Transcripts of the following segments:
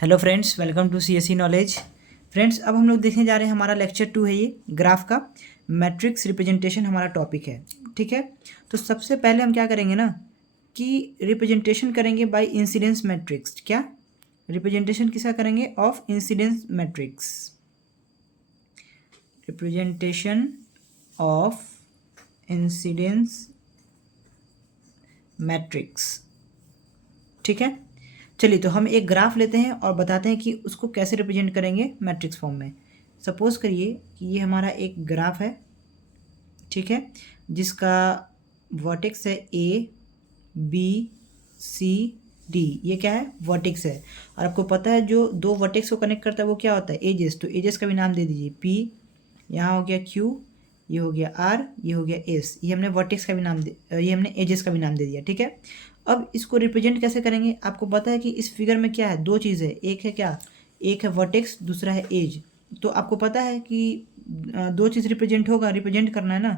Hello friends, welcome to CSE knowledge. Friends, अब हम लोग देखने जा रहे हैं, हमारा लेक्चर 2 है ये ग्राफ का। मैट्रिक्स रिप्रेजेंटेशन हमारा टॉपिक है, ठीक है। तो सबसे पहले हम क्या करेंगे ना कि रिप्रेजेंटेशन करेंगे बाय इंसिडेंस मैट्रिक्स। क्या रिप्रेजेंटेशन किसका करेंगे? Of incidence matrix. Representation of incidence matrix, ठीक है। चलिए, तो हम एक ग्राफ लेते हैं और बताते हैं कि उसको कैसे रिप्रेजेंट करेंगे मैट्रिक्स फॉर्म में। सपोज करिए कि ये हमारा एक ग्राफ है, ठीक है, जिसका वर्टेक्स है ए बी सी डी। ये क्या है? वर्टेक्स है। और आपको पता है जो दो वर्टेक्स को कनेक्ट करता है वो क्या होता है? एजेस। तो एजेस का भी नाम दे दीजिए। पी, यहाँ हो गया क्यू, ये हो गया आर, ये हो गया एस। ये हमने वर्टेक्स का भी नाम ये हमने एजेस का भी नाम दे दिया, ठीक है। अब इसको रिप्रेजेंट कैसे करेंगे? आपको पता है कि इस फिगर में क्या है? दो चीज़ है। एक है क्या? एक है वर्टेक्स, दूसरा है एज। तो आपको पता है कि दो चीज़ रिप्रेजेंट करना है ना।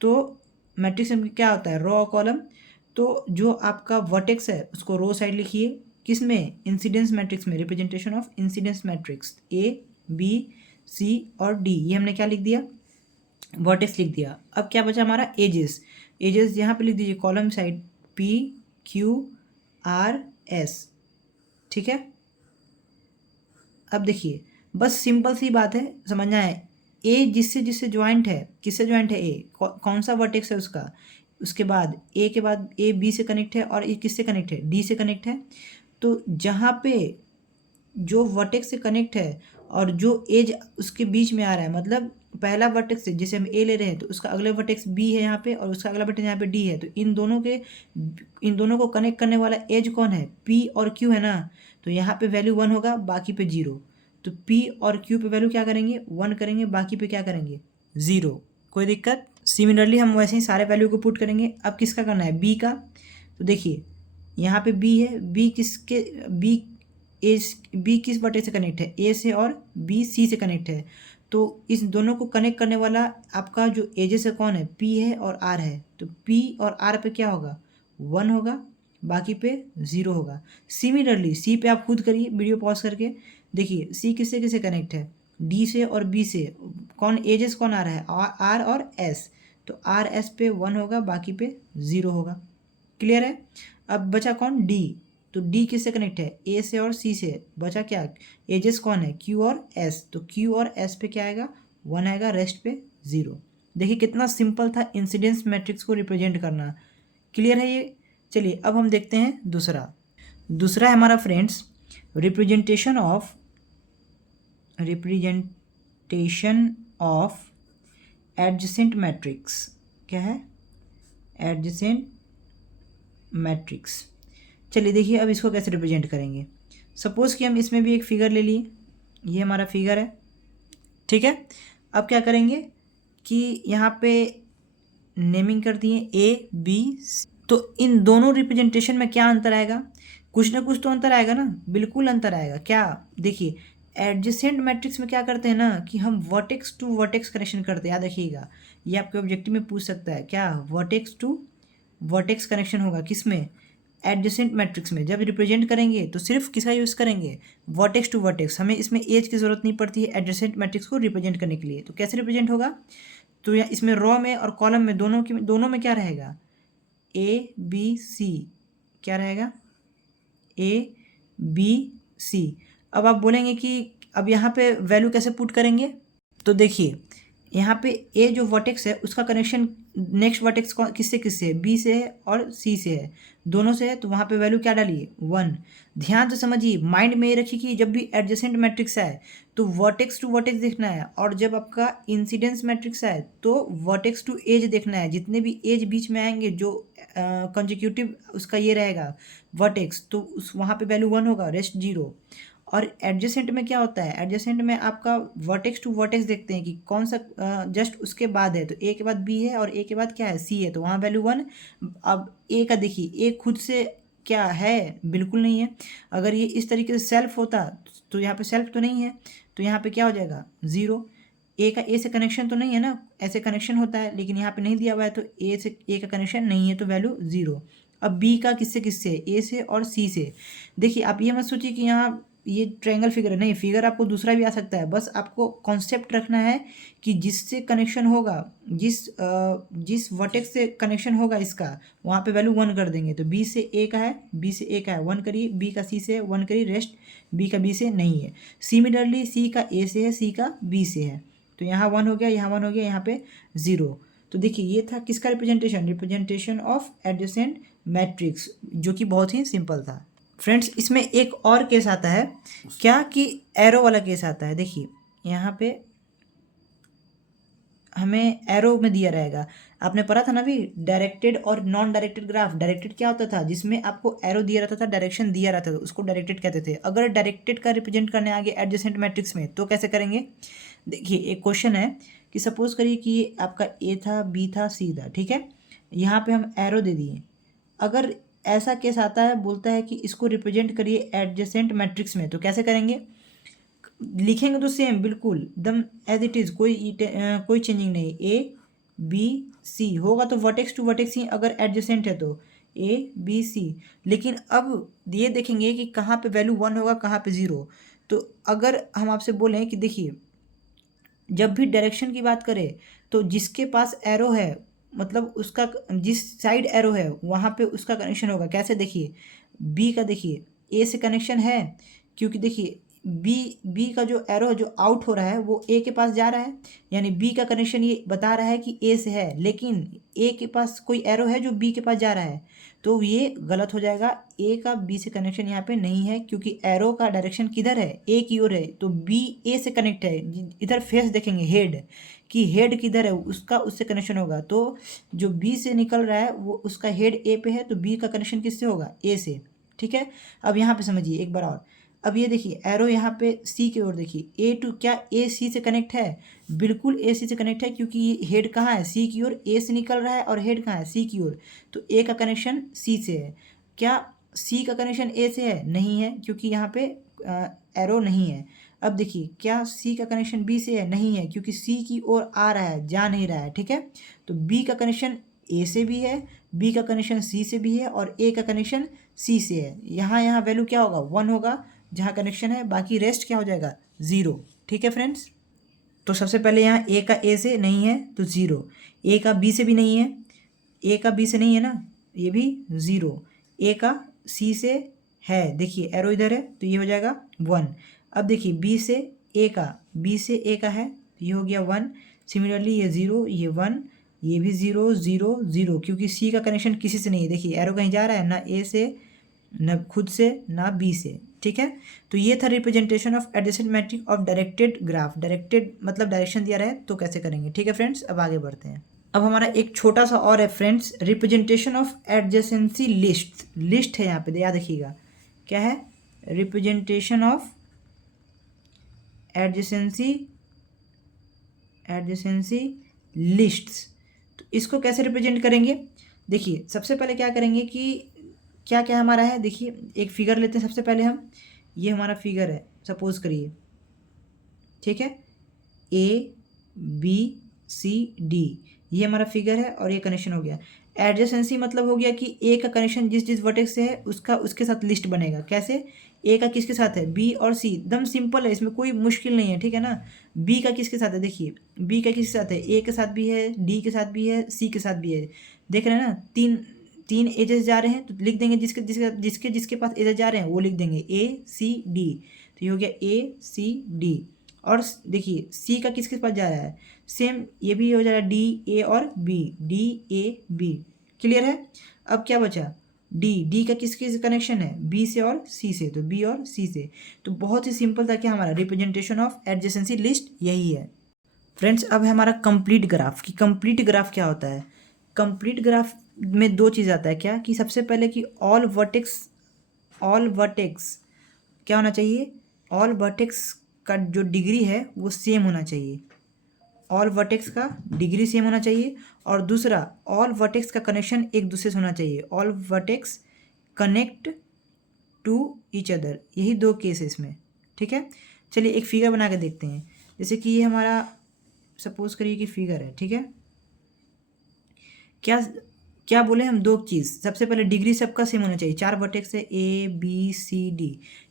तो मैट्रिक्स में क्या होता है? रो और कॉलम। तो जो आपका वर्टेक्स है उसको रो साइड लिखिए। किस में? इंसिडेंस मैट्रिक्स में। Representation of incidence matrix A B C और डी, ये हमने क्या लिख दिया? वर्टेक्स लिख दिया। अब क्या बचा हमारा? एजेस। एजेस यहाँ पे लिख दीजिए column side, P Q R S, ठीक है। अब देखिए, बस सिंपल सी बात है, समझना है। ए जिससे जिससे ज्वाइंट है, किससे ज्वाइंट है? ए कौन सा वर्टेक्स है उसका? उसके बाद ए के बाद ए बी से कनेक्ट है, और ए किससे कनेक्ट है? डी से कनेक्ट है। तो जहाँ पे जो वर्टेक्स से कनेक्ट है और जो एज उसके बीच में आ रहा है, मतलब पहला वर्टेक्स से जैसे हम ए ले रहे हैं तो उसका अगला वर्टेक्स बी है यहाँ पे, और उसका अगला वर्टेक्स यहाँ पे डी है। तो इन दोनों को कनेक्ट करने वाला एज कौन है? पी और क्यू है ना। तो यहाँ पे वैल्यू 1 होगा, बाकी पे 0। तो पी और क्यू पे वैल्यू क्या करेंगे? 1 करेंगे, बाकी पे क्या करेंगे? 0। कोई दिक्कत? सिमिलरली हम वैसे ही सारे वैल्यू को पुट करेंगे। अब किसका करना है? बी का। तो देखिए, यहाँ पे बी है। बी किस वर्टेक्स से कनेक्ट है? ए से, और बी सी से कनेक्ट है। तो इस दोनों को कनेक्ट करने वाला आपका जो एजेस है कौन है? पी है और आर है। तो पी और आर पे क्या होगा? 1 होगा, बाकी पे 0 होगा। सिमिलरली सी पे आप खुद करिए, वीडियो पॉज करके देखिए। सी किससे किससे कनेक्ट है? डी से और बी से। कौन एजेस कौन आ रहा है? आर और एस। तो आर एस पे 1 होगा, बाकी पे 0 होगा। क्लियर है? अब बचा कौन? डी। तो डी किससे कनेक्ट है? ए से और सी से। बचा क्या? एजेस कौन है? क्यू और एस। तो क्यू और एस पे क्या आएगा? 1 आएगा, रेस्ट पे 0। देखिए कितना सिंपल था इंसिडेंस मैट्रिक्स को रिप्रेजेंट करना। क्लियर है ये? चलिए, अब हम देखते हैं दूसरा। दूसरा है हमारा friends representation of adjacent matrix. क्या है? Adjacent matrix. चलिए देखिए, अब इसको कैसे रिप्रेजेंट करेंगे। सपोज़ कि हम इसमें भी एक फिगर ले लिए। ये हमारा फिगर है, ठीक है। अब क्या करेंगे कि यहाँ पे नेमिंग कर दिए ए बी सी। तो इन दोनों रिप्रेजेंटेशन में क्या अंतर आएगा? कुछ ना कुछ तो अंतर आएगा ना, बिल्कुल अंतर आएगा। क्या? देखिए, एडजेसेंट मैट्रिक्स में क्या करते हैं ना कि हम वर्टेक्स टू वर्टेक्स कनेक्शन करते हैं। याद रखिएगा, ये आपके ऑब्जेक्टिव में पूछ सकता है। क्या? वर्टेक्स टू वर्टेक्स कनेक्शन होगा किस में? एडजेसेंट मैट्रिक्स में। जब रिप्रेजेंट करेंगे तो सिर्फ किसका यूज़ करेंगे? Vertex to vertex. हमें इसमें एज की ज़रूरत नहीं पड़ती है एडजेसेंट मैट्रिक्स को रिप्रेजेंट करने के लिए। तो कैसे रिप्रेजेंट होगा? तो या इसमें रो में और कॉलम में दोनों में क्या रहेगा? A B C. क्या रहेगा? A B C. अब आप बोलेंगे कि अब यहाँ पे वैल्यू कैसे पुट करेंगे? तो देखिए, यहाँ पे ए जो वर्टेक्स है उसका कनेक्शन नेक्स्ट वर्टेक्स किससे किससे है? बी से है और सी से है, दोनों से है। तो वहाँ पे वैल्यू क्या डालिए? 1। ध्यान से समझिए, माइंड में ये रखिए कि जब भी एडजेसेंट मैट्रिक्स है तो वर्टेक्स टू वर्टेक्स देखना है, और जब आपका इंसिडेंस मैट्रिक्स है तो वर्टेक्स टू एज देखना है। जितने भी एज बीच में आएंगे जो कंजिक्यूटिव उसका ये रहेगा वर्टेक्स, तो उस वहाँ पे वैल्यू 1 होगा, रेस्ट 0। और एडजेसेंट में क्या होता है? एडजेसेंट में आपका वर्टेक्स टू वर्टेक्स देखते हैं कि कौन सा जस्ट उसके बाद है। तो ए के बाद बी है और ए के बाद क्या है? सी है, तो वहाँ वैल्यू 1। अब ए का देखिए, ए खुद से क्या है? बिल्कुल नहीं है। अगर ये इस तरीके से सेल्फ होता तो यहाँ पे सेल्फ तो नहीं है, तो यहाँ पे क्या हो जाएगा? 0। ए से कनेक्शन तो नहीं है ना, ऐसे कनेक्शन होता है, लेकिन यहाँ पे नहीं दिया हुआ है तो ए का कनेक्शन नहीं है, तो वैल्यू 0। अब बी का किससे किससे, ए से और सी से। देखिए आप ये मत सोचिए कि यहाँ ये ट्रायंगल फिगर है, नहीं, फिगर आपको दूसरा भी आ सकता है, बस आपको कॉन्सेप्ट रखना है कि जिससे कनेक्शन होगा, जिस वर्टेक्स से कनेक्शन होगा इसका, वहाँ पे वैल्यू 1 कर देंगे। तो बी से ए का है, बी से ए का है 1 करिए, बी का सी से 1 करिए, रेस्ट बी का बी से नहीं है। सिमिलरली सी का ए से है, सी का बी से है, तो यहाँ 1 हो गया, यहाँ 1 हो गया, यहाँ पे 0। तो देखिए ये था किसका रिप्रेजेंटेशन ऑफ एडजेसेंट मैट्रिक्स, जो कि बहुत ही सिंपल था। फ्रेंड्स इसमें एक और केस आता है, क्या कि एरो वाला केस आता है। देखिए यहाँ पे हमें एरो में दिया रहेगा, आपने पढ़ा था ना अभी डायरेक्टेड और नॉन डायरेक्टेड ग्राफ। डायरेक्टेड क्या होता था, जिसमें आपको एरो दिया रहता था, डायरेक्शन दिया रहता था, उसको डायरेक्टेड कहते थे। अगर डायरेक्टेड का रिप्रेजेंट करने आगे एडजेसेंट मैट्रिक्स में, तो कैसे करेंगे। देखिए एक क्वेश्चन है कि सपोज करिए कि ये आपका ए था, बी था, सी था, ठीक है, यहाँ पे हम एरो दे दिए। अगर ऐसा केस आता है, बोलता है कि इसको रिप्रेजेंट करिए एडजेसेंट मैट्रिक्स में, तो कैसे करेंगे, लिखेंगे तो सेम बिल्कुल एकदम एज इट इज़, कोई चेंजिंग नहीं। ए बी सी होगा तो वर्टेक्स टू वर्टेक्स ही, अगर एडजेसेंट है तो ए बी सी। लेकिन अब ये देखेंगे कि कहाँ पे वैल्यू 1 होगा, कहाँ पे 0। तो अगर हम आपसे बोलें कि देखिए जब भी डायरेक्शन की बात करें, तो जिसके पास एरो है, मतलब उसका जिस साइड एरो है वहाँ पे उसका कनेक्शन होगा। कैसे, देखिए बी का, देखिए ए से कनेक्शन है, क्योंकि देखिए बी का जो एरो है जो आउट हो रहा है वो ए के पास जा रहा है, यानी बी का कनेक्शन ये बता रहा है कि ए से है, लेकिन ए के पास कोई एरो है जो बी के पास जा रहा है, तो ये गलत हो जाएगा। ए का बी से कनेक्शन यहाँ पे नहीं है, क्योंकि एरो का डायरेक्शन किधर है, ए की ओर है, तो बी ए से कनेक्ट है। इधर फेस देखेंगे हेड कि हेड किधर है, उसका उससे कनेक्शन होगा। तो जो बी से निकल रहा है वो उसका हेड ए पे है, तो बी का कनेक्शन किससे होगा, ए से। ठीक है, अब यहाँ पे समझिए एक बार और। अब ये देखिए एरो यहाँ पे सी की ओर, देखिए ए टू, क्या ए सी से कनेक्ट है, बिल्कुल ए सी से कनेक्ट है, क्योंकि ये हेड कहाँ है, सी की ओर, ए से निकल रहा है, और हेड कहाँ है, सी की ओर। तो ए का कनेक्शन सी से है। क्या सी का कनेक्शन ए से है, नहीं है, क्योंकि यहाँ पे एरो नहीं है। अब देखिए क्या सी का कनेक्शन बी से है, नहीं है, क्योंकि सी की ओर आ रहा है, जा नहीं रहा है। ठीक है, तो बी का कनेक्शन ए से भी है, बी का कनेक्शन सी से भी है, और ए का कनेक्शन सी से है। यहाँ वैल्यू क्या होगा, 1 होगा जहाँ कनेक्शन है, बाकी रेस्ट क्या हो जाएगा, 0। ठीक है फ्रेंड्स, तो सबसे पहले यहाँ ए का ए से नहीं है तो 0, ए का बी से भी नहीं है, ए का बी से नहीं है ना, ये भी 0, ए का सी से है, देखिए एरो इधर है तो ये हो जाएगा 1। अब देखिए बी से ए का है तो ये हो गया 1। सिमिलरली ये 0, ये 1, ये भी 0 0 0, क्योंकि सी का कनेक्शन किसी से नहीं है। देखिए एरो कहीं जा रहा है ना, ए से न खुद से ना बी से। ठीक है, तो ये था representation of adjacent matrix of directed graph. Directed मतलब डायरेक्शन दिया रहे तो कैसे करेंगे। ठीक है फ्रेंड्स, अब आगे बढ़ते हैं। अब हमारा एक छोटा सा और है friends, representation of adjacency list है यहाँ पे, याद रखिएगा क्या है, रिप्रेजेंटेशन ऑफ एडजेसेंसी लिस्ट्स। तो इसको कैसे रिप्रेजेंट करेंगे, देखिए सबसे पहले क्या करेंगे कि क्या क्या हमारा है, देखिए एक फिगर लेते हैं सबसे पहले हम, ये हमारा फिगर है सपोज करिए। ठीक है, ए बी सी डी, ये हमारा फिगर है और ये कनेक्शन हो गया। एडजेसेंसी मतलब हो गया कि ए का कनेक्शन जिस वर्टेक्स से है उसका उसके साथ लिस्ट बनेगा। कैसे, ए का किसके साथ है, बी और सी, एकदम सिंपल है, इसमें कोई मुश्किल नहीं है। ठीक है ना, बी का किसके साथ है, देखिए बी का किसके साथ है, ए के साथ भी है, डी के साथ भी है, सी के साथ भी है। देख रहे हैं ना, तीन एजेस जा रहे हैं तो लिख देंगे, जिसके जिसके जिसके जिसके पास एजेस जा रहे हैं वो लिख देंगे ए सी डी। तो ये हो गया ए सी डी। और देखिए सी का किसके पास जा रहा है, सेम ये भी हो जाएगा डी ए और B, D A B. Clear है, अब क्या बचा, डी का किसके से कनेक्शन है, बी से और सी से, तो बी और सी से। तो बहुत ही सिंपल था कि हमारा रिप्रेजेंटेशन ऑफ एडजेसेंसी लिस्ट यही है फ्रेंड्स। अब है हमारा कंप्लीट ग्राफ, कि कंप्लीट ग्राफ क्या होता है। कंप्लीट ग्राफ में दो चीज़ आता है, क्या कि सबसे पहले कि ऑल वर्टेक्स क्या होना चाहिए, ऑल वर्टेक्स का जो डिग्री है वो सेम होना चाहिए, ऑल वर्टेक्स का डिग्री सेम होना चाहिए। और दूसरा ऑल वर्टेक्स का कनेक्शन एक दूसरे से होना चाहिए, all vertex connect to each other, यही दो केस है इसमें। ठीक है, चलिए एक फिगर बना के देखते हैं। जैसे कि ये हमारा सपोज करिए कि फिगर है। ठीक है, क्या क्या बोले हम, दो चीज़। सबसे पहले डिग्री सबका सेम होना चाहिए। 4 वर्टेक्स है ABCD,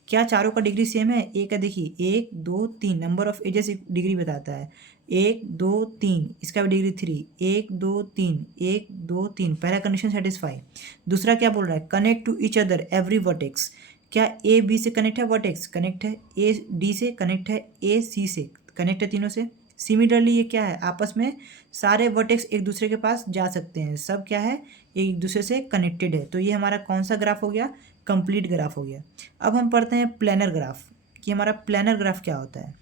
क्या चारों का डिग्री सेम है? ए का देखिए 1 2 3, नंबर ऑफ एजेस डिग्री बताता है। 1 2 3, इसका भी डिग्री 3, 1 2 3, 1 2 3, पहला कंडीशन सेटिस्फाई। दूसरा क्या बोल रहा है, connect to each other every vertex, क्या AB से कनेक्ट है, वर्टेक्स कनेक्ट है, AD से कनेक्ट है, AC से कनेक्ट है, तीनों से। सिमिलरली ये क्या है, आपस में सारे वर्टेक्स एक दूसरे के पास जा सकते हैं, सब क्या है, एक दूसरे से कनेक्टेड है। तो ये हमारा कौन सा ग्राफ हो गया, कंप्लीट ग्राफ हो गया। अब हम पढ़ते हैं प्लेनर ग्राफ, कि हमारा प्लेनर ग्राफ क्या होता है।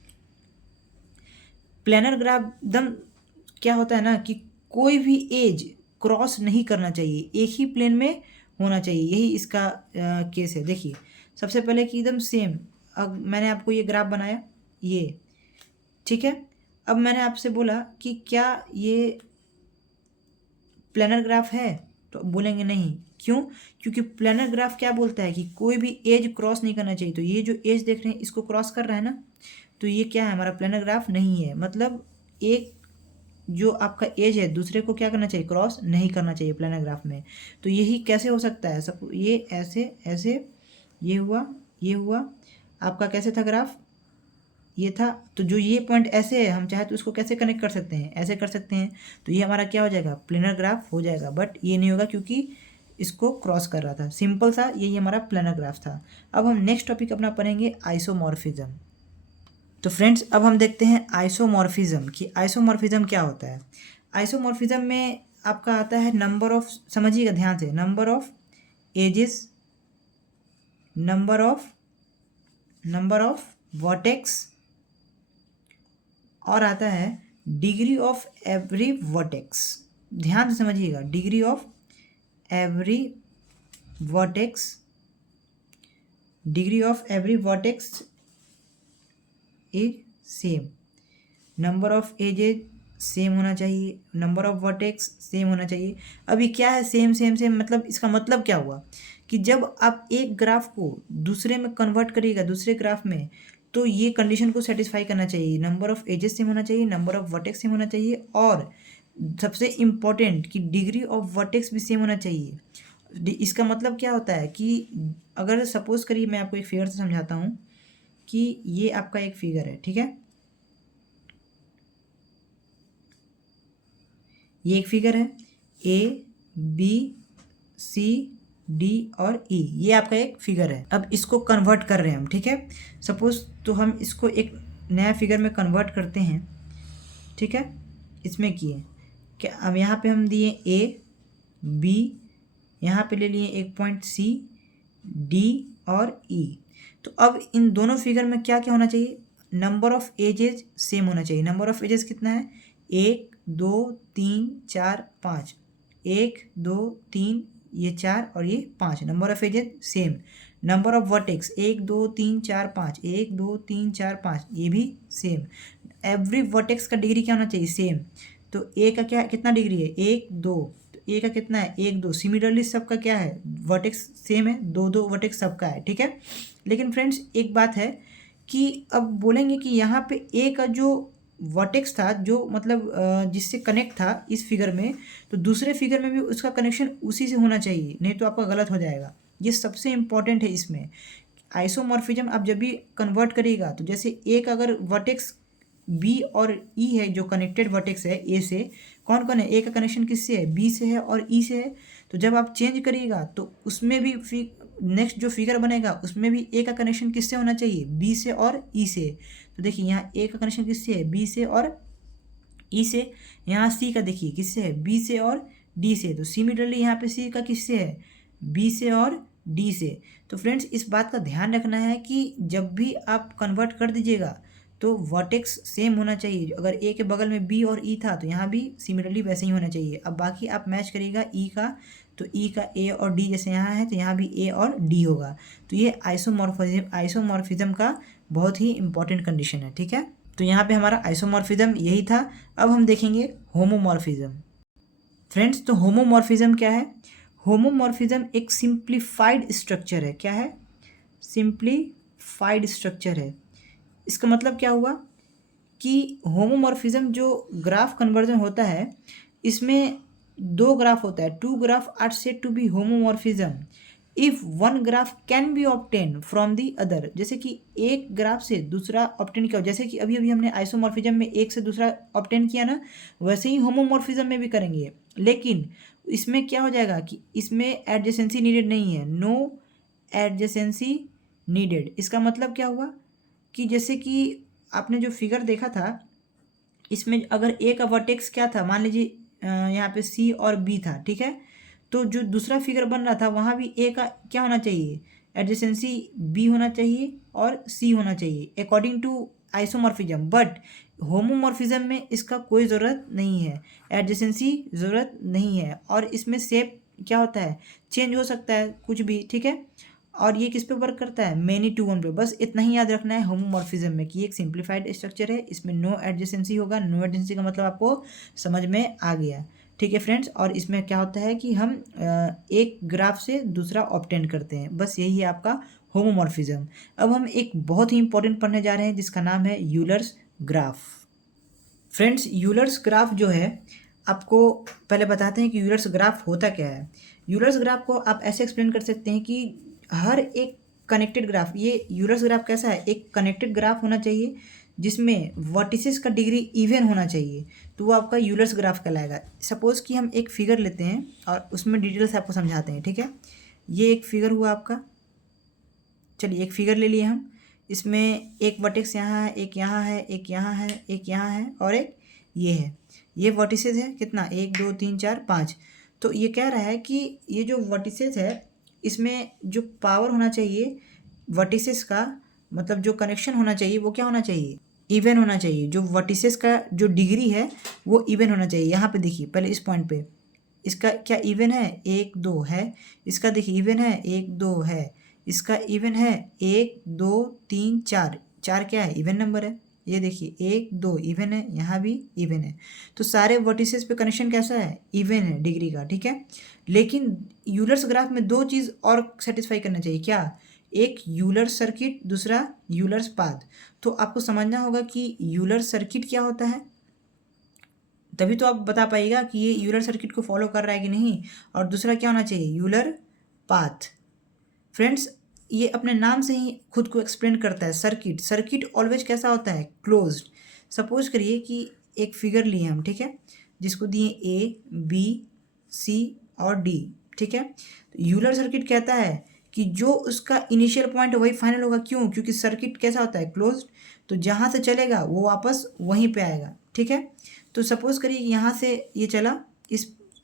प्लेनर ग्राफ एकदम क्या होता है ना, कि कोई भी एज क्रॉस नहीं करना चाहिए, एक ही प्लेन में होना चाहिए, यही इसका केस है। देखिए सबसे पहले कि एकदम सेम, अब मैंने आपको ये ग्राफ बनाया, ये ठीक है। अब मैंने आपसे बोला कि क्या ये प्लेनर ग्राफ है, तो बोलेंगे नहीं। क्यों? क्योंकि प्लेनर ग्राफ क्या बोलता है कि कोई भी एज क्रॉस नहीं करना चाहिए। तो ये जो एज देख रहे हैं इसको क्रॉस कर रहा है ना, तो ये क्या है, हमारा प्लेनर ग्राफ नहीं है। मतलब एक जो आपका एज है दूसरे को क्या करना चाहिए, क्रॉस नहीं करना चाहिए प्लेनर ग्राफ में। तो यही कैसे हो सकता है, सब ये ऐसे ऐसे, ये हुआ, ये हुआ, आपका कैसे था ग्राफ, ये था। तो जो ये पॉइंट ऐसे है, हम चाहे तो उसको कैसे कनेक्ट कर सकते हैं, ऐसे कर सकते हैं। तो ये हमारा क्या हो जाएगा, प्लेनर ग्राफ हो जाएगा। बट ये नहीं होगा क्योंकि इसको क्रॉस कर रहा था, सिंपल सा यही हमारा प्लेनर ग्राफ था। अब हम नेक्स्ट टॉपिक अपना पढ़ेंगे आइसोमॉर्फिज्म। तो फ्रेंड्स अब हम देखते हैं आइसोमॉर्फिज्म, कि आइसोमॉर्फिज्म क्या होता है। आइसोमॉर्फिज्म में आपका आता है नंबर ऑफ, समझिएगा ध्यान से, number of edges, number of vertex, और आता है डिग्री ऑफ एवरी वर्टेक्स। ध्यान से समझिएगा, degree of every vertex, degree of every vertex is same, number of edges same होना चाहिए, नंबर ऑफ वर्टेक्स सेम होना चाहिए। अभी क्या है सेम सेम सेम, मतलब इसका मतलब क्या हुआ कि जब आप एक ग्राफ को दूसरे में कन्वर्ट करिएगा, दूसरे ग्राफ में, तो ये कंडीशन को सेटिस्फाई करना चाहिए, नंबर ऑफ एजेस सेम होना चाहिए, नंबर ऑफ वर्टेक्स सेम होना चाहिए, और सबसे इम्पॉर्टेंट कि डिग्री ऑफ वर्टेक्स भी सेम होना चाहिए। इसका मतलब क्या होता है कि अगर सपोज करिए, मैं आपको एक फिगर से समझाता हूँ कि ये आपका एक फिगर है, ठीक है, ये एक फिगर है, ABCD और E, ये आपका एक फिगर है। अब इसको कन्वर्ट कर रहे हैं हम, ठीक है, सपोज, तो हम इसको एक नया फिगर में कन्वर्ट करते हैं, ठीक है। इसमें किए क्या, अब यहाँ पे हम दिए AB, यहाँ पे ले लिए एक पॉइंट C, D और E। तो अब इन दोनों फिगर में क्या क्या होना चाहिए, नंबर ऑफ एजेस सेम होना चाहिए। नंबर ऑफ एजेस कितना है, 1 2 3 4 5, 1 2 3, ये 4 और ये 5, number of edges same. Number of vertex 1 2 3 4 5, 1 2 3 4 5, ये भी सेम। एवरी वर्टेक्स का डिग्री क्या होना चाहिए, सेम। तो ए का क्या कितना डिग्री है, 1 2, तो ए का कितना है, 1 2। सिमिलरली सबका क्या है, वर्टेक्स सेम है, 2 2 वर्टेक्स सबका है, ठीक है। लेकिन फ्रेंड्स एक बात है कि अब बोलेंगे कि यहाँ पे ए का जो वर्टेक्स था, जो मतलब जिससे कनेक्ट था इस फिगर में, तो दूसरे फिगर में भी उसका कनेक्शन उसी से होना चाहिए, नहीं तो आपका गलत हो जाएगा। ये सबसे इम्पॉर्टेंट है इसमें। आइसोमॉर्फिज्म आप जब भी कन्वर्ट करिएगा, तो जैसे एक अगर वर्टेक्स बी और ई है, जो कनेक्टेड वर्टेक्स है ए से, कौन कौन है, ए का कनेक्शन किससे है, बी से है और ई से है। तो जब आप चेंज करिएगा तो उसमें भी नेक्स्ट जो फिगर बनेगा उसमें भी ए का कनेक्शन किससे होना चाहिए, बी से और ई से। तो देखिए यहाँ ए का कनेक्शन किससे है, बी से और ई से। यहाँ सी का देखिए किससे है, बी से और डी से। तो सिमिलरली यहाँ पे सी का किससे है, बी से और डी से। तो फ्रेंड्स इस बात का ध्यान रखना है कि जब भी आप कन्वर्ट कर दीजिएगा तो वर्टेक्स सेम होना चाहिए। अगर ए के बगल में बी और ई था तो यहाँ भी सिमिलरली वैसे ही होना चाहिए। अब बाकी आप मैच करिएगा ई का, तो ई का ए और डी जैसे यहाँ है तो यहाँ भी ए और डी होगा। तो ये आइसोमॉर्फिज्म का बहुत ही इंपॉर्टेंट कंडीशन है, ठीक है। तो यहाँ पे हमारा आइसोमॉर्फिज्म यही था। अब हम देखेंगे होमोमॉर्फिज्म। फ्रेंड्स तो होमोमॉर्फिज्म क्या है, होमोमॉर्फिज्म एक सिंप्लीफाइड स्ट्रक्चर है। क्या है, सिंप्लीफाइड स्ट्रक्चर है। इसका मतलब क्या हुआ कि होमोमॉर्फिज्म जो ग्राफ कन्वर्जन होता है, इसमें दो ग्राफ होता है, two graph are said to be homomorphism if one graph can be obtain from the other. जैसे कि एक ग्राफ से दूसरा ऑब्टेन किया, जैसे कि अभी अभी हमने आइसोमॉर्फिज्म में एक से दूसरा ऑब्टेन किया ना, वैसे ही होमोमॉर्फिज्म में भी करेंगे। लेकिन इसमें क्या हो जाएगा कि इसमें एडजेसेंसी नीडेड नहीं है, नो एडजेसेंसी नीडेड। इसका मतलब क्या हुआ कि जैसे कि आपने जो फिगर देखा था, इसमें अगर ए का वर्टेक्स क्या था, मान लीजिए यहाँ पे सी और बी था, ठीक है। तो जो दूसरा फिगर बन रहा था वहाँ भी ए का क्या होना चाहिए, एडजेसेंसी बी होना चाहिए और सी होना चाहिए according to isomorphism. But homomorphism में इसका कोई ज़रूरत नहीं है, एडजेसेंसी ज़रूरत नहीं है, और इसमें शेप क्या होता है, चेंज हो सकता है कुछ भी, ठीक है। और ये किस पे वर्क करता है, मैनी टू वन पे। बस इतना ही याद रखना है होमोमॉर्फिज्म में कि एक सिंप्लीफाइड स्ट्रक्चर है, इसमें नो एडजेसेंसी होगा। नो एडजेसेंसी का मतलब आपको समझ में आ गया, ठीक है फ्रेंड्स। और इसमें क्या होता है कि हम एक ग्राफ से दूसरा ऑब्टेन करते हैं, बस यही है आपका होमोमॉर्फिज्म। अब हम एक बहुत ही इंपॉर्टेंट पढ़ने जा रहे हैं जिसका नाम है Euler's graph. Friends, Euler's graph जो है, आपको पहले बताते हैं कि यूलर्स ग्राफ होता क्या है। यूलर्स ग्राफ को आप ऐसे एक्सप्लेन कर सकते हैं कि हर एक कनेक्टेड ग्राफ, ये यूलर्स ग्राफ कैसा है, एक कनेक्टेड ग्राफ होना चाहिए जिसमें वर्टिसेस का डिग्री इवन होना चाहिए, तो वो आपका यूलर्स ग्राफ कहलाएगा। सपोज़ कि हम एक फिगर लेते हैं और उसमें डिटेल्स आपको समझाते हैं, ठीक है। ये एक फिगर हुआ आपका, चलिए एक फिगर ले लिए हम, इसमें एक वर्टेक्स यहाँ है, एक यहाँ है, एक यहाँ है, एक यहाँ है और एक ये है। ये वर्टिसेस है कितना, 1 2 3 4 5। तो ये कह रहा है कि ये जो वर्टिसेस है इसमें जो पावर होना चाहिए वर्टिसेस का, मतलब जो कनेक्शन होना चाहिए वो क्या होना चाहिए, इवन होना चाहिए। जो वर्टिसेस का जो डिग्री है वो इवन होना चाहिए। यहाँ पे देखिए पहले इस पॉइंट पे इसका क्या इवन है, 1 2 है। इसका देखिए इवन है, 1 2 है। इसका इवन है 1 2 3 4, 4 क्या है, इवन नंबर है। ये देखिए 1 2 इवन है, यहाँ भी इवन है। तो सारे वर्टिसेस पे कनेक्शन कैसा है, इवन है डिग्री का, ठीक है। लेकिन यूलर्स ग्राफ में दो चीज़ और सेटिस्फाई करना चाहिए, क्या, एक यूलर सर्किट, दूसरा यूलर्स पाथ। तो आपको समझना होगा कि यूलर सर्किट क्या होता है, तभी तो आप बता पाइएगा कि ये यूलर सर्किट को फॉलो कर रहा है कि नहीं। और दूसरा क्या होना चाहिए, यूलर पाथ। फ्रेंड्स, ये अपने नाम से ही खुद को एक्सप्लेन करता है। सर्किट, सर्किट ऑलवेज कैसा होता है, क्लोज्ड। सपोज करिए कि एक फिगर लिए हम, ठीक है, जिसको दिए ए बी सी और डी, ठीक है। तो यूलर सर्किट कहता है कि जो उसका इनिशियल पॉइंट है वही फाइनल होगा। क्यों, क्योंकि सर्किट कैसा होता है, क्लोज्ड। तो जहाँ से चलेगा वो वापस वहीं पे आएगा, ठीक है। तो सपोज करिए यहाँ से ये चला,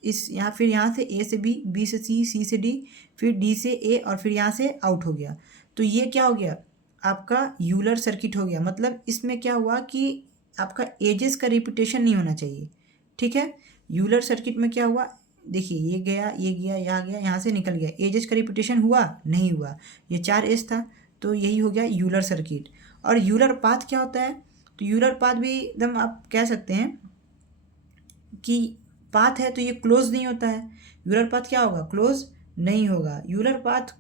इस यहाँ, फिर यहाँ से ए से बी से सी से डी, फिर डी से ए और फिर यहाँ से आउट हो गया। तो ये क्या हो गया, आपका यूलर सर्किट हो गया। मतलब इसमें क्या हुआ कि आपका एजेस का रिपीटेशन नहीं होना चाहिए, ठीक है। यूलर सर्किट में क्या हुआ, देखिए ये गया, ये गया, यहाँ गया, यहाँ से निकल गया, एजेस का रिपीटेशन हुआ नहीं हुआ। ये 4 एज था, तो यही हो गया यूलर सर्किट। और यूलर पाथ क्या होता है, तो यूलर पाथ भी एकदम आप कह सकते हैं कि पाथ है तो ये क्लोज नहीं होता है। यूलर पाथ क्या होगा, क्लोज नहीं होगा। यूलर पाथ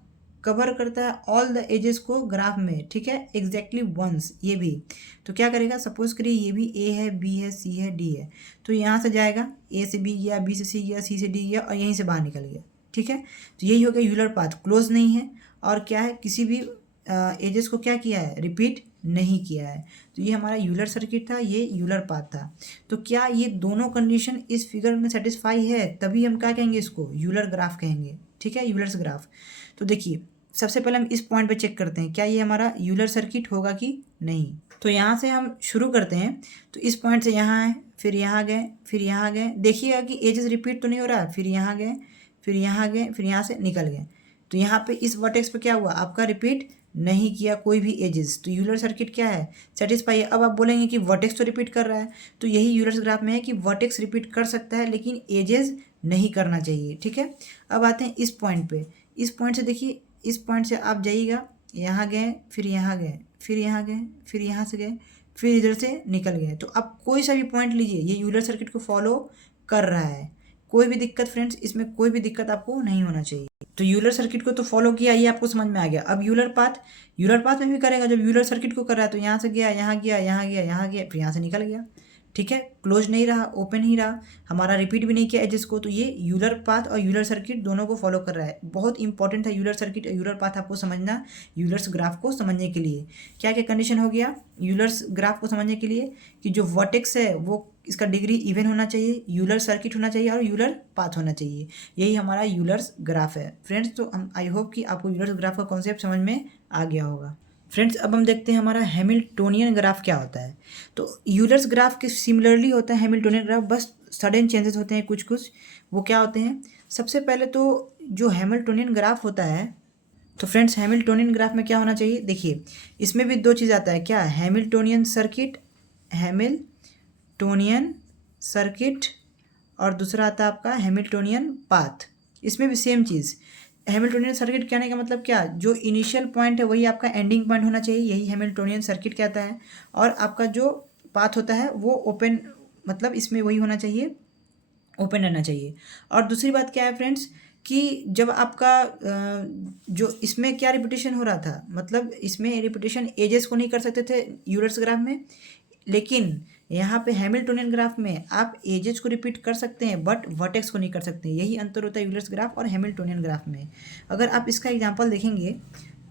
कवर करता है ऑल द एजेस को ग्राफ में, ठीक है, एग्जैक्टली वंस। ये भी तो क्या करेगा, सपोज करिए ये भी ए है, बी है, सी है, डी है। तो यहाँ से जाएगा, ए से बी गया, बी से सी गया, सी से डी गया और यहीं से बाहर निकल गया, ठीक है। तो यही हो गया यूलर पाथ, क्लोज नहीं है और क्या है, किसी भी एजेस को क्या किया है, रिपीट नहीं किया है। तो ये हमारा यूलर सर्किट था, ये यूलर पाथ था। तो क्या ये दोनों कंडीशन इस फिगर में सेटिस्फाई है, तभी हम क्या कहेंगे, इसको यूलर ग्राफ कहेंगे, ठीक है, यूलर्स ग्राफ। तो देखिए सबसे पहले हम इस पॉइंट पे चेक करते हैं क्या ये हमारा यूलर सर्किट होगा कि नहीं। तो यहाँ से हम शुरू करते हैं। तो इस पॉइंट से यहाँ आए, फिर यहाँ गए, फिर यहाँ गए, देखिएगा कि एजेस रिपीट तो नहीं हो रहा। फिर यहाँ गए, फिर यहाँ गए, फिर यहाँ से निकल गए। तो यहाँ पे इस वर्टेक्स पे क्या हुआ, आपका रिपीट नहीं किया कोई भी एजेस। तो यूलर सर्किट क्या है, सेटिस्फाई है। अब आप बोलेंगे कि वर्टेक्स तो रिपीट कर रहा है, तो यही यूलर्स ग्राफ में है कि वर्टेक्स रिपीट कर सकता है लेकिन एजेस नहीं करना चाहिए, ठीक है। अब आते हैं इस पॉइंट पे। इस पॉइंट से देखिए, इस पॉइंट से आप जाइएगा, यहाँ गए, फिर यहाँ गए, फिर यहाँ गए, फिर यहाँ से गए, फिर इधर से निकल गए। तो आप कोई सा भी पॉइंट लीजिए, ये यूलर सर्किट को फॉलो कर रहा है। कोई भी दिक्कत फ्रेंड्स, इसमें कोई भी दिक्कत आपको नहीं होना चाहिए। तो यूलर सर्किट को तो फॉलो किया, ये आपको समझ में आ गया। अब यूलर पाथ में भी करेगा। जब यूलर सर्किट को कर रहा है तो यहाँ से गया, यहाँ गया, यहाँ गया, यहाँ गया, फिर यहाँ से निकल गया, ठीक है, क्लोज नहीं रहा, ओपन ही रहा, हमारा रिपीट भी नहीं किया एजेस को, तो ये यूलर पाथ और यूलर सर्किट दोनों को फॉलो कर रहा है। बहुत इंपॉर्टेंट है यूलर सर्किट और यूलर पाथ आपको समझना यूलर्स ग्राफ को समझने के लिए। क्या क्या कंडीशन हो गया यूलर्स ग्राफ को समझने के लिए कि जो वर्टेक्स है वो इसका डिग्री इवन होना चाहिए, यूलर सर्किट होना चाहिए और यूलर पाथ होना चाहिए। यही हमारा यूलर्स ग्राफ है फ्रेंड्स। तो हम आई होप कि आपको यूलर्स ग्राफ का कॉन्सेप्ट समझ में आ गया होगा। फ्रेंड्स अब हम देखते हैं हमारा हैमिल्टोनियन ग्राफ क्या होता है। तो यूलर्स ग्राफ के सिमिलरली होता है हैमिल्टोनियन ग्राफ, बस सडन चेंजेस होते हैं कुछ कुछ। वो क्या होते हैं, सबसे पहले तो जो हैमिल्टोनियन ग्राफ होता है, तो फ्रेंड्स हैमिल्टोनियन ग्राफ में क्या होना चाहिए, देखिए इसमें भी दो चीज़ आता है, क्या हैमिल्टोनियन सर्किट, हैमिल्टोनियन सर्किट, और दूसरा आता है आपका हैमिल्टोनियन पाथ। इसमें भी सेम चीज़, हैमिल्टोनियन सर्किट कहने का मतलब क्या, जो इनिशियल पॉइंट है वही आपका एंडिंग पॉइंट होना चाहिए, यही हैमिल्टोनियन सर्किट कहता है। और आपका जो पाथ होता है वो ओपन, मतलब इसमें वही होना चाहिए, ओपन रहना चाहिए। और दूसरी बात क्या है फ्रेंड्स कि जब आपका जो इसमें क्या रिपीटेशन हो रहा था, मतलब इसमें रिपीटेशन एजेस को नहीं कर सकते थे यूलर्स ग्राफ में, लेकिन यहाँ पे हैमिल्टोनियन ग्राफ में आप एजेस को रिपीट कर सकते हैं बट वर्टेक्स को नहीं कर सकते। यही अंतर होता है यूलर्स ग्राफ और हैमिल्टोनियन ग्राफ में। अगर आप इसका एग्जांपल देखेंगे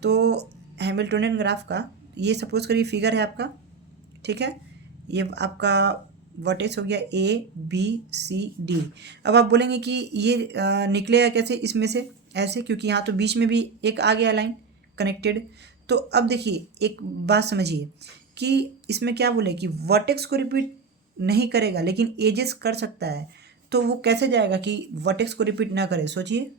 तो हैमिल्टोनियन ग्राफ का, ये सपोज करिए फिगर है आपका, ठीक है, ये आपका वर्टेक्स हो गया ए बी सी डी। अब आप बोलेंगे कि ये निकलेगा कैसे इसमें से, ऐसे, क्योंकि यहाँ तो बीच में भी एक आ गया लाइन कनेक्टेड। तो अब देखिए एक बात समझिए कि इसमें क्या बोले कि वर्टेक्स को रिपीट नहीं करेगा लेकिन एजेस कर सकता है, तो वो कैसे जाएगा कि वर्टेक्स को रिपीट ना करे, सोचिए।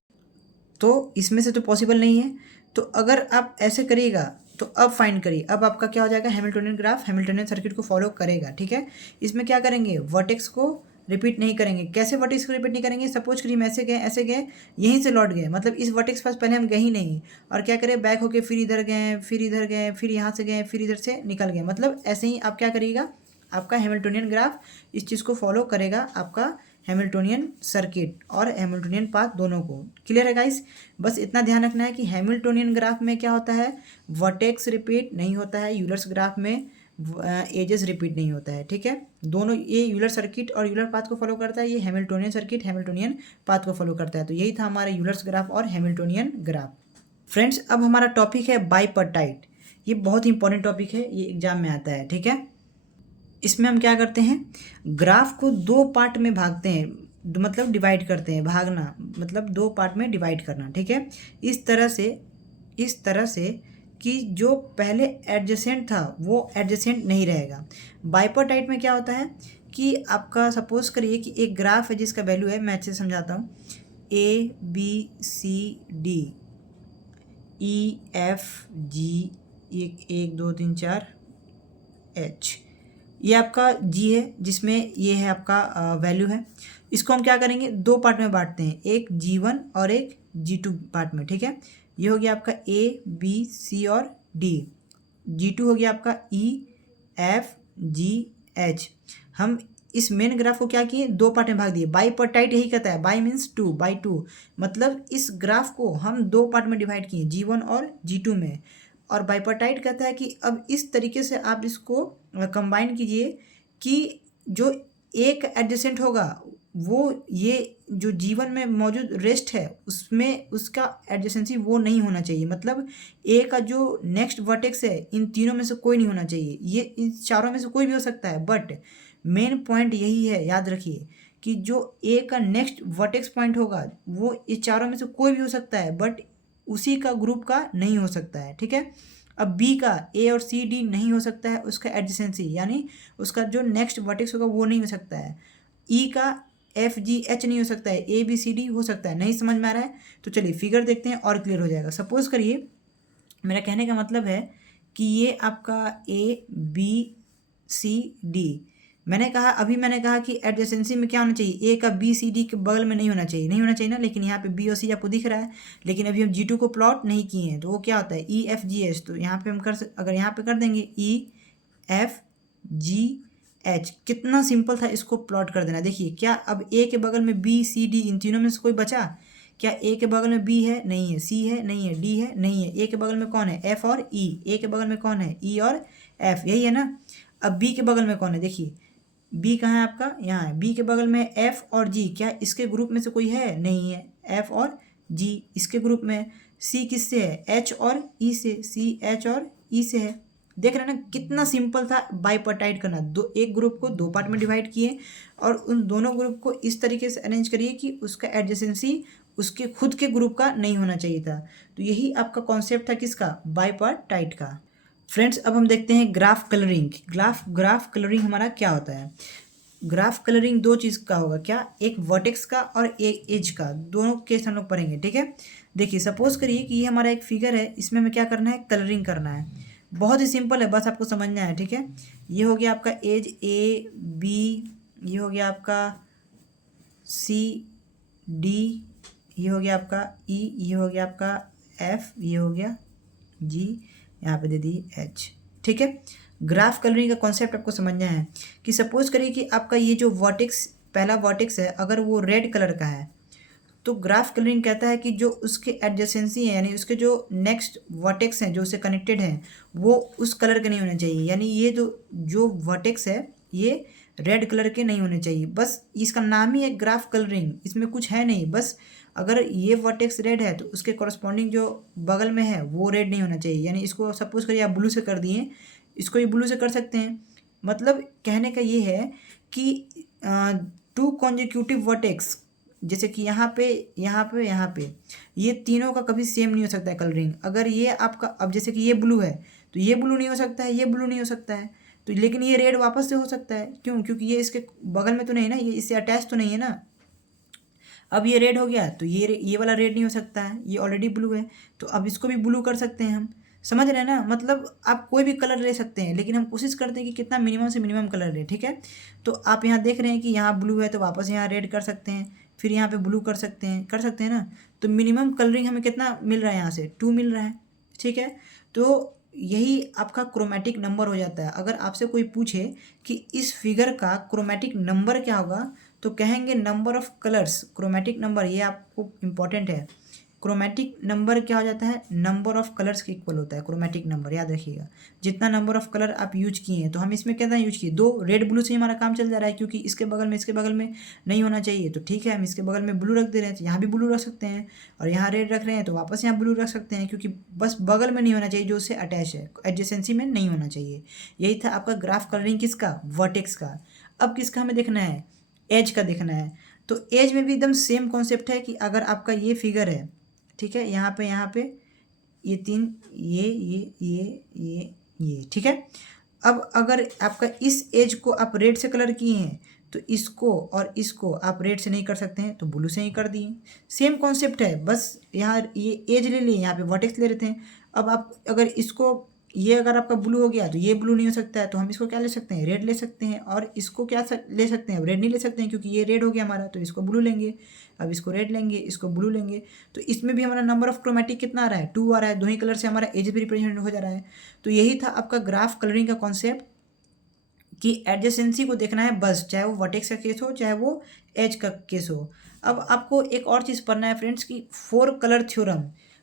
तो इसमें से तो पॉसिबल नहीं है। तो अगर आप ऐसे करिएगा तो अब फाइंड करिए, अब आपका क्या हो जाएगा, हैमिल्टोनियन ग्राफ हैमिल्टोनियन सर्किट को फॉलो करेगा, ठीक है। इसमें क्या करेंगे, वर्टेक्स को रिपीट नहीं करेंगे। कैसे वर्टेक्स को रिपीट नहीं करेंगे, सपोज करिए हम ऐसे गए यहीं से लौट गए, मतलब इस वर्टेक्स पास पहले हम गए ही नहीं, और क्या करें, बैक होके फिर इधर गए, फिर इधर गए, फिर यहाँ से गए, फिर इधर से निकल गए, मतलब ऐसे ही आप क्या करिएगा, आपका हैमिल्टोनियन ग्राफ इस चीज़ को फॉलो करेगा, आपका हैमिल्टोनियन सर्किट और हैमिल्टोनियन पाथ दोनों को। क्लियर है गाइस, बस इतना ध्यान रखना है कि हैमिल्टोनियन ग्राफ में क्या होता है, वर्टेक्स रिपीट नहीं होता है, यूलर्स ग्राफ में एजेस रिपीट नहीं होता है, ठीक है। दोनों, ये यूलर सर्किट और यूलर पाथ को फॉलो करता है, ये हैमिल्टोनियन सर्किट हैमिल्टोनियन पाथ को फॉलो करता है। तो यही था हमारा यूलर्स ग्राफ और हैमिल्टोनियन ग्राफ। फ्रेंड्स अब हमारा टॉपिक है बाइपर्टाइट। ये बहुत इंपॉर्टेंट टॉपिक है, ये एग्जाम में आता है, ठीक है। इसमें हम क्या करते हैं, ग्राफ को दो पार्ट में भागते हैं, मतलब डिवाइड करते हैं, भागना मतलब दो पार्ट में डिवाइड करना, ठीक है। इस तरह से कि जो पहले एडजेसेंट था वो एडजेसेंट नहीं रहेगा। बाइपर्टाइट में क्या होता है कि आपका सपोज करिए कि एक ग्राफ है जिसका वैल्यू है, मैं अच्छे से समझाता हूँ, A B C D E F G, 1 2 3 4 H, ये आपका जी है जिसमें ये है आपका वैल्यू है। इसको हम क्या करेंगे, दो पार्ट में बांटते हैं, एक G1 और एक G2 पार्ट में, ठीक है। ये हो गया आपका A B C और D, G2 हो गया आपका E F G H। हम इस मेन ग्राफ को क्या किए, दो पार्ट में भाग दिए। बाइपर्टाइट यही कहता है, bi means two, bi two, मतलब इस ग्राफ को हम दो पार्ट में डिवाइड किए, G1 और G2 में। और बाइपर्टाइट कहता है कि अब इस तरीके से आप इसको कंबाइन कीजिए कि जो एक एडजेसेंट होगा वो ये जो जीवन में मौजूद रेस्ट है उसमें उसका एडजेसेंसी वो नहीं होना चाहिए, मतलब ए का जो नेक्स्ट वर्टेक्स है इन तीनों में से कोई नहीं होना चाहिए, ये इन चारों में से कोई भी हो सकता है, बट मेन पॉइंट यही है, याद रखिए कि जो ए का नेक्स्ट वर्टेक्स पॉइंट होगा वो इस चारों में से कोई भी हो सकता है बट उसी का ग्रुप का नहीं हो सकता है, ठीक है। अब बी का ए और सी डी नहीं हो सकता है, उसका एडजेसेंसी यानी उसका जो नेक्स्ट वर्टेक्स होगा वो नहीं हो सकता है। ई का एफ जी एच नहीं हो सकता है, ए बी सी डी हो सकता है। नहीं समझ में आ रहा है तो चलिए फिगर देखते हैं और क्लियर हो जाएगा। सपोज करिए, मेरा कहने का मतलब है कि ये आपका ए बी सी डी, मैंने कहा कि एडजेसेंसी में क्या होना चाहिए, ए का बी सी डी के बगल में नहीं होना चाहिए ना, लेकिन यहाँ पे बी और सी आपको दिख रहा है, लेकिन अभी हम G2 को प्लॉट नहीं किए हैं तो वो क्या होता है ई एफ जी एच। तो यहाँ पे हम अगर यहाँ पे कर देंगे ई एफ जी एच, कितना सिंपल था इसको प्लॉट कर देना। देखिए क्या अब ए के बगल में बी सी डी इन तीनों में से कोई बचा क्या, ए के बगल में बी है नहीं है, सी है नहीं है, डी है नहीं है, ए के बगल में कौन है एफ और ई, ए के बगल में कौन है ई और एफ, यही है ना। अब बी के बगल में कौन है, देखिए बी कहाँ है आपका, यहाँ है। बी के बगल में एफ और जी, क्या इसके ग्रुप में से कोई है, नहीं है। एफ और जी इसके ग्रुप में है। सी किससे है, एच और ई से, सी एच और ई से है। देख रहे हैं ना कितना सिंपल था बाइपार्टाइट करना। दो, एक ग्रुप को दो पार्ट में डिवाइड किए और उन दोनों ग्रुप को इस तरीके से अरेंज करिए कि उसका एडजेसेंसी उसके खुद के ग्रुप का नहीं होना चाहिए था। तो यही आपका कॉन्सेप्ट था किसका, बाइपार्टाइट का। फ्रेंड्स अब हम देखते हैं ग्राफ कलरिंग। ग्राफ कलरिंग हमारा क्या होता है। ग्राफ कलरिंग दो चीज़ का होगा, क्या, एक वर्टेक्स का और एक एज का, दोनों केस हम लोग पढ़ेंगे, ठीक है। देखिए सपोज करिए कि ये हमारा एक फिगर है, इसमें हमें क्या करना है, कलरिंग करना है। बहुत ही सिंपल है, बस आपको समझना है, ठीक है। ये हो गया आपका एज ए बी, ये हो गया आपका सी डी, ये हो गया आपका ई, ये हो गया आपका एफ, ये हो गया जी, यहाँ पे दे दी एच, ठीक है। ग्राफ कलरिंग का कॉन्सेप्ट आपको समझना है कि सपोज करिए कि आपका ये जो वर्टेक्स, पहला वर्टेक्स है, अगर वो रेड कलर का है तो ग्राफ कलरिंग कहता है कि जो उसके एडजेसेंसी है, यानी उसके जो नेक्स्ट वर्टेक्स हैं जो उससे कनेक्टेड हैं, वो उस कलर के नहीं होने चाहिए। यानी ये जो जो वर्टेक्स है ये रेड कलर के नहीं होने चाहिए। बस इसका नाम ही है ग्राफ कलरिंग, इसमें कुछ है नहीं। बस अगर ये वर्टेक्स रेड है तो उसके कॉरस्पॉन्डिंग जो बगल में है वो रेड नहीं होना चाहिए। यानी इसको सपोज करिए आप ब्लू से कर दिए, इसको ये ब्लू से कर सकते हैं। मतलब कहने का ये है कि टू कॉन्जिक्यूटिव वर्टेक्स, जैसे कि यहाँ पे यहाँ पे यहाँ पे, ये तीनों का कभी सेम नहीं हो सकता है कलरिंग। अगर ये आपका, अब जैसे कि ये ब्लू है तो ये ब्लू नहीं हो सकता है, ये ब्लू नहीं हो सकता है, तो लेकिन ये रेड वापस से हो सकता है। क्यों, क्योंकि ये इसके बगल में तो नहीं है ना, ये इससे अटैच तो नहीं है ना। अब ये रेड हो गया तो ये वाला रेड नहीं हो सकता है, ये ऑलरेडी ब्लू है, तो अब इसको भी ब्लू कर सकते हैं हम। समझ रहे हैं ना, मतलब आप कोई भी कलर ले सकते हैं, लेकिन हम कोशिश करते हैं कि कितना मिनिमम से मिनिमम कलर ले, ठीक है। तो आप यहाँ देख रहे हैं कि यहाँ ब्लू है तो वापस यहाँ रेड कर सकते हैं, फिर यहाँ पे ब्लू कर सकते हैं ना। तो मिनिमम कलरिंग हमें कितना मिल रहा है, यहाँ से 2 मिल रहा है, ठीक है। तो यही आपका क्रोमेटिक नंबर हो जाता है। अगर आपसे कोई पूछे कि इस फिगर का क्रोमेटिक नंबर क्या होगा तो कहेंगे number of colours, chromatic number, ये आपको इम्पॉर्टेंट है। क्रोमेटिक नंबर क्या हो जाता है, नंबर ऑफ कलर्स के इक्वल होता है क्रोमेटिक नंबर, याद रखिएगा। जितना नंबर ऑफ कलर आप यूज किए हैं, तो हम इसमें कितना यूज किए, 2, रेड ब्लू से हमारा काम चल जा रहा है, क्योंकि इसके बगल में नहीं होना चाहिए, तो ठीक है हम इसके बगल में ब्लू रख दे रहे हैं, तो यहाँ भी ब्लू रख सकते हैं, और यहाँ रेड रख रहे हैं तो वापस यहाँ ब्लू रख सकते हैं, क्योंकि बस बगल में नहीं होना चाहिए जो उससे अटैच है, एडजेसेंसी में नहीं होना चाहिए। यही था आपका ग्राफ कलरिंग किसका, वर्टेक्स का। अब किसका हमें देखना है, एज का देखना है। तो एज में भी एकदम सेम कॉन्सेप्ट है कि अगर आपका ये फिगर है, ठीक है, यहाँ पे ये 3, ये ठीक है। अब अगर आपका इस एज को आप रेड से कलर किए हैं तो इसको और इसको आप रेड से नहीं कर सकते हैं तो ब्लू से ही कर दिए। सेम कॉन्सेप्ट है, बस यहाँ ये एज ले लिए, यहाँ पे वर्टेक्स ले रहे थे। अब आप अगर इसको, ये अगर आपका ब्लू हो गया तो ये ब्लू नहीं हो सकता है, तो हम इसको क्या ले सकते हैं, रेड ले सकते हैं। और इसको क्या ले सकते हैं, रेड नहीं ले सकते हैं, क्योंकि ये रेड हो गया हमारा, तो इसको ब्लू लेंगे। अब इसको रेड लेंगे, इसको ब्लू लेंगे, तो इसमें भी हमारा नंबर ऑफ क्रोमेटिक कितना आ रहा है, 2 आ रहा है। दो ही कलर से हमारा एज भी रिप्रेजेंट हो जा रहा है। तो यही था आपका ग्राफ कलरिंग का कॉन्सेप्ट कि एडजेसेंसी को देखना है बस, चाहे वो वर्टेक्स का केस हो चाहे वो एज का केस हो। अब आपको एक और चीज़ पढ़ना है फ्रेंड्स कि 4 कलर थ्योरम।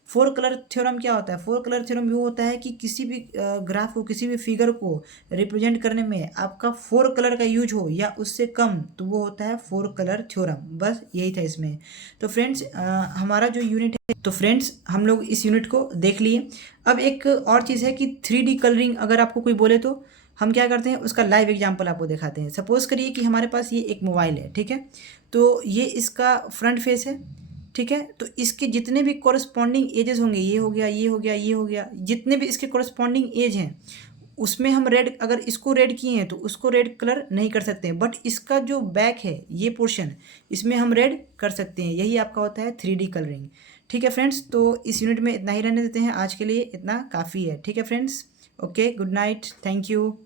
4 कलर थ्योरम क्या होता है, 4 कलर थ्योरम वो होता है कि किसी भी ग्राफ को, किसी भी फिगर को रिप्रेजेंट करने में आपका 4 कलर का यूज हो या उससे कम, तो वो होता है 4 कलर थ्योरम। बस यही था इसमें। तो फ्रेंड्स हमारा जो यूनिट है, तो फ्रेंड्स हम लोग इस यूनिट को देख लिए। अब एक और चीज़ है कि 3D कलरिंग अगर आपको कोई बोले तो हम क्या करते हैं, उसका लाइव एग्जांपल आपको दिखाते हैं। सपोज करिए कि हमारे पास ये एक मोबाइल है, ठीक है, तो ये इसका फ्रंट फेस है, ठीक है। तो इसके जितने भी कॉरस्पॉन्डिंग एजेस होंगे, ये हो गया, ये हो गया, ये हो गया, जितने भी इसके कॉरस्पॉन्डिंग एज हैं उसमें हम रेड, अगर इसको रेड किए हैं तो उसको रेड कलर नहीं कर सकते हैं, बट इसका जो बैक है ये पोर्शन, इसमें हम रेड कर सकते हैं। यही आपका होता है 3D कलरिंग। ठीक है फ्रेंड्स, तो इस यूनिट में इतना ही रहने देते हैं, आज के लिए इतना काफ़ी है। ठीक है friends, okay, good night, thank you.